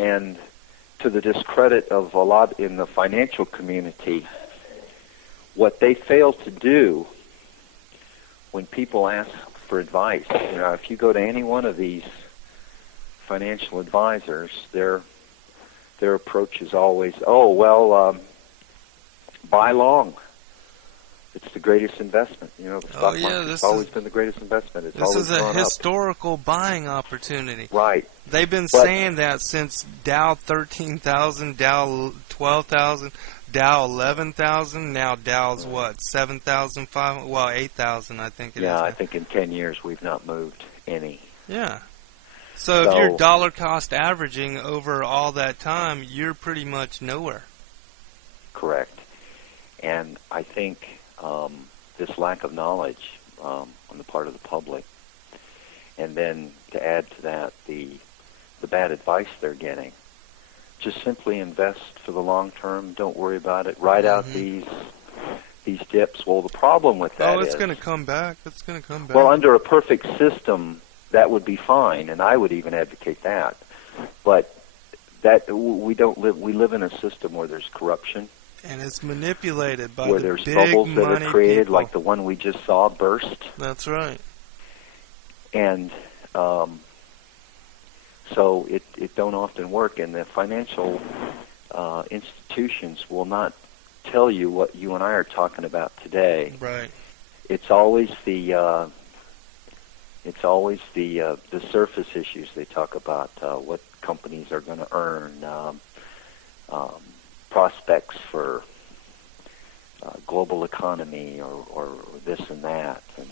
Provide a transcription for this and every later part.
And to the discredit of a lot in the financial community, what they fail to do when people ask for advice, if you go to any one of these financial advisors, their approach is always, buy long. It's the greatest investment. The stock market's always been the greatest investment. This is a historical buying opportunity. Right. They've been saying that since Dow 13,000, Dow 12,000, Dow 11,000. Now Dow's 7,500? Well, 8,000, I think it is. Yeah, I think in 10 years we've not moved any. Yeah. So if you're dollar cost averaging over all that time, you're pretty much nowhere. Correct. And I think this lack of knowledge on the part of the public, and then to add to that the bad advice they're getting, just simply invest for the long term. Don't worry about it. Ride out these dips. Well, the problem with that it's going to come back. It's going to come back. Well, under a perfect system, that would be fine, and I would even advocate that. But we live in a system where there's corruption. And it's manipulated by where the there's big bubbles that money are created, people. like the one we just saw burst. That's right. And so it don't often work, and the financial institutions will not tell you what you and I are talking about today. Right. It's always the surface issues they talk about, what companies are going to earn, prospects for global economy or this and that, and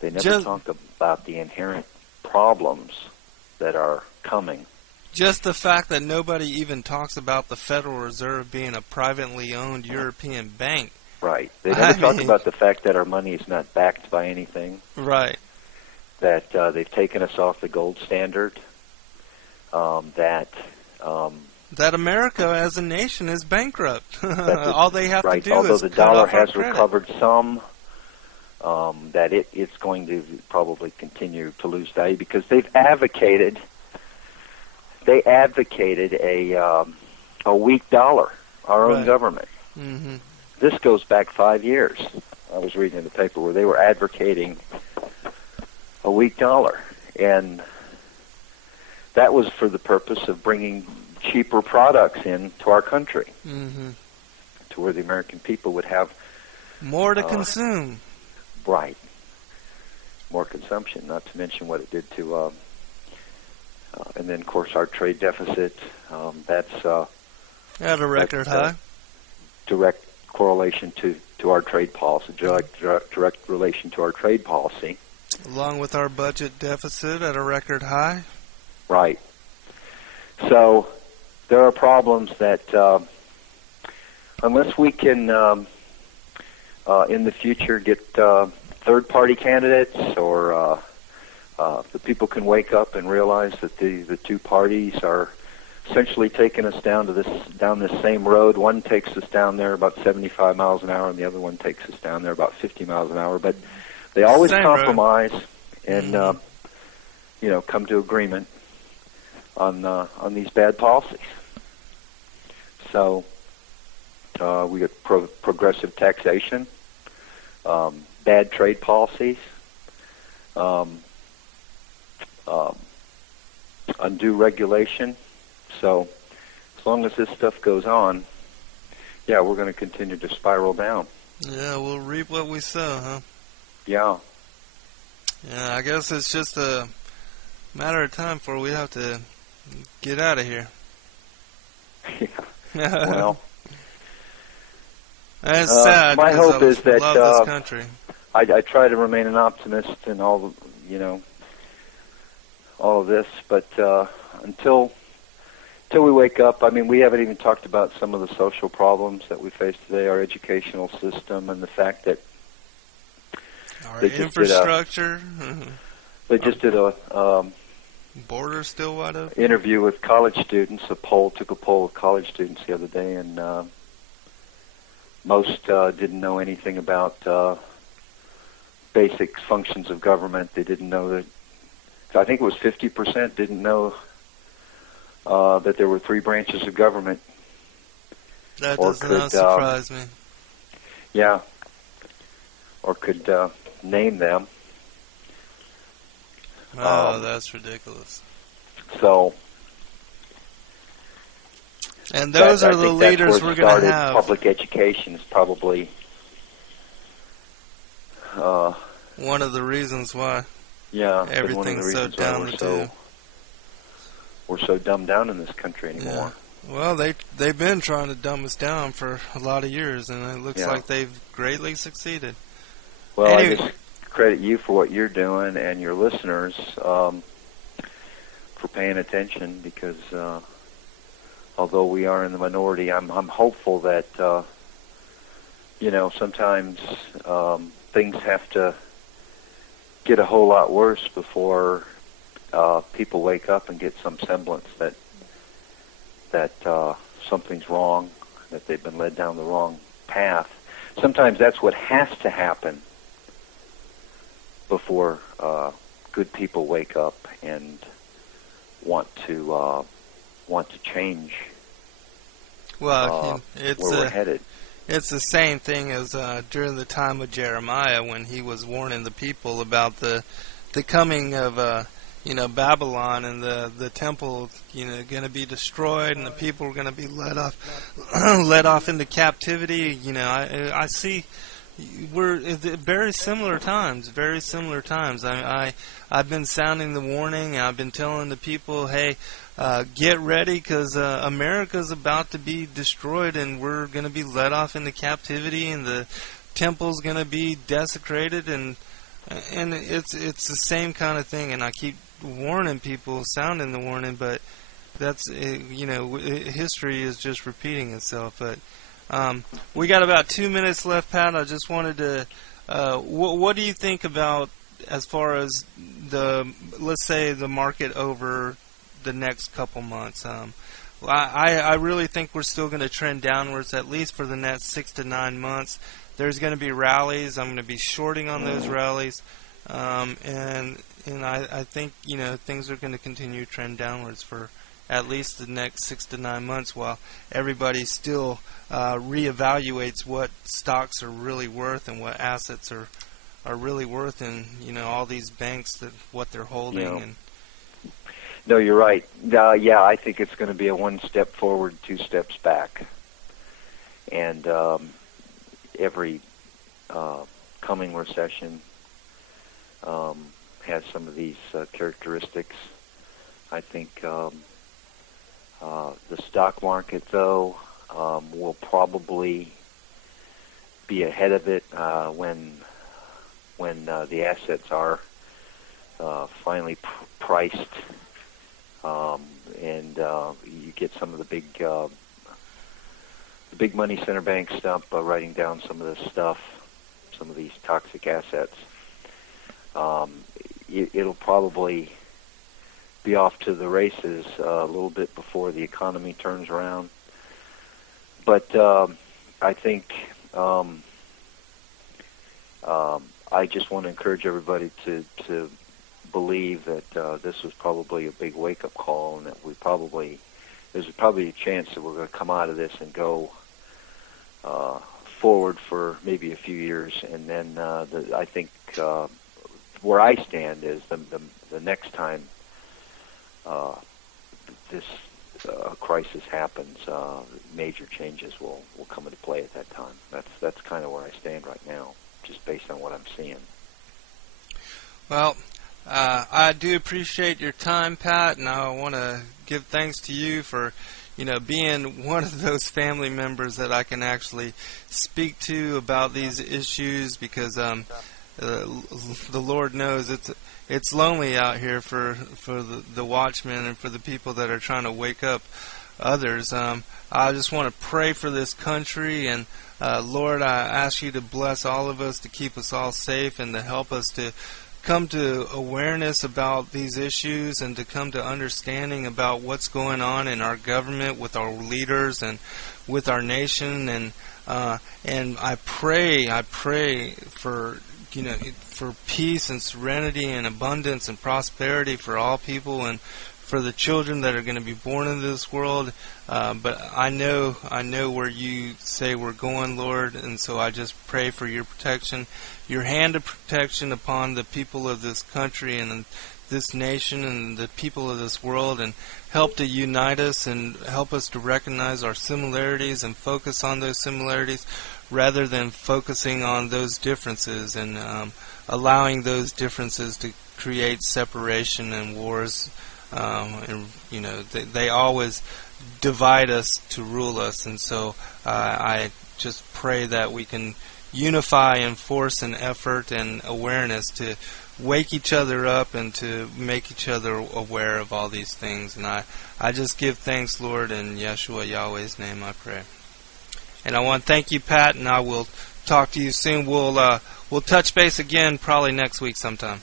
they never talk about the inherent problems that are coming. Just the fact that nobody even talks about the Federal Reserve being a privately owned European bank. Right. They never talk about the fact that our money is not backed by anything. Right. That they've taken us off the gold standard. That America as a nation is bankrupt. All they have to do Although is the cut dollar off our has credit. recovered some, that it's going to probably continue to lose value because they've advocated a weak dollar, our own government. Mm-hmm. This goes back 5 years. I was reading in the paper where they were advocating a weak dollar, and that was for the purpose of bringing cheaper products into our country, to where the American people would have more to consume. Right. More consumption, not to mention what it did to, and then, of course, our trade deficit, that's at a record high. Direct correlation to our trade policy, direct relation to our trade policy. Along with our budget deficit at a record high. Right. So there are problems that unless we can in the future get third-party candidates, or the people can wake up and realize that the two parties are essentially taking us down this same road. One takes us down there about 75 miles an hour, and the other one takes us down there about 50 miles an hour. But they always compromise and come to agreement on these bad policies. So we got progressive taxation, bad trade policies, undue regulation. So as long as this stuff goes on, we're going to continue to spiral down. Yeah, we'll reap what we sow, huh? Yeah. Yeah, I guess it's just a matter of time before we have to get out of here. Yeah. Well, that's sad. My hope is that love this country. I try to remain an optimist in all of this, but until we wake up, I mean, we haven't even talked about some of the social problems that we face today, our educational system, and the fact that our infrastructure. They just did a border still wide open. Interview with college students. Took a poll with college students the other day, and most didn't know anything about basic functions of government. They didn't know that. I think it was 50% didn't know that there were three branches of government. That does not surprise me. Yeah. Or could name them. Oh, that's ridiculous. So. And those are the leaders we're going to have. Public education is probably one of the reasons why. Yeah, everything's so down the tube. We're so dumbed down in this country anymore. Yeah. Well, they've been trying to dumb us down for a lot of years, and it looks like they've greatly succeeded. Well, anyway, I just credit you for what you're doing and your listeners for paying attention, because although we are in the minority, I'm hopeful that sometimes things have to get a whole lot worse before people wake up and get some semblance that something's wrong, that they've been led down the wrong path. Sometimes that's what has to happen before good people wake up and want to change. Well, where we're headed. It's the same thing as during the time of Jeremiah, when he was warning the people about the coming of Babylon, and the temple going to be destroyed, and the people are going to be led off into captivity. I see we're very similar times. I've been sounding the warning. I've been telling the people, hey, get ready, because America's about to be destroyed, and we're going to be led off into captivity, and the temple's going to be desecrated, and it's the same kind of thing. And I keep warning people, sounding the warning, but that's history is just repeating itself. But we got about 2 minutes left, Pat. I just wanted to what do you think about, as far as let's say the market over the next couple months? I really think we're still going to trend downwards, at least for the next 6 to 9 months. There's going to be rallies. I'm going to be shorting on those rallies, and I think things are going to continue to trend downwards for at least the next 6 to 9 months, while everybody still reevaluates what stocks are really worth and what assets are really worth, and all these banks, that what they're holding. And no, you're right. I think it's going to be a 1 step forward, 2 steps back, and every coming recession has some of these characteristics. I think the stock market, though, will probably be ahead of it when the assets are finally priced, and you get some of the big money center banks writing down some of this stuff, some of these toxic assets. It'll probably be off to the races a little bit before the economy turns around. But I think I just want to encourage everybody to believe that this was probably a big wake-up call, and that there's probably a chance that we're going to come out of this and go forward for maybe a few years. And then I think where I stand is the next time this crisis happens, major changes will come into play at that time. That's kind of where I stand right now, just based on what I'm seeing. Well, I do appreciate your time, Pat, and I want to give thanks to you for being one of those family members that I can actually speak to about these issues, because the Lord knows it's lonely out here for the watchmen and for the people that are trying to wake up others. I just want to pray for this country, and Lord, I ask you to bless all of us, to keep us all safe, and to help us to come to awareness about these issues, and to come to understanding about what's going on in our government, with our leaders, and with our nation. And I pray for for peace and serenity and abundance and prosperity for all people, and for the children that are going to be born into this world. But I know where you say we're going, Lord, and so I just pray for your protection, your hand of protection upon the people of this country and this nation and the people of this world, and help to unite us and help us to recognize our similarities and focus on those similarities rather than focusing on those differences and allowing those differences to create separation and wars. And they always divide us to rule us, and so I just pray that we can unify and force an effort and awareness to wake each other up and to make each other aware of all these things. And I just give thanks, Lord, in Yeshua Yahweh's name I pray. And I want to thank you, Pat, and I will talk to you soon. We'll touch base again probably next week sometime.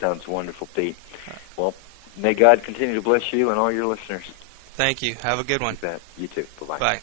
Sounds wonderful, Pete. Well, may God continue to bless you and all your listeners. Thank you. Have a good one. You too. Bye-bye. Bye.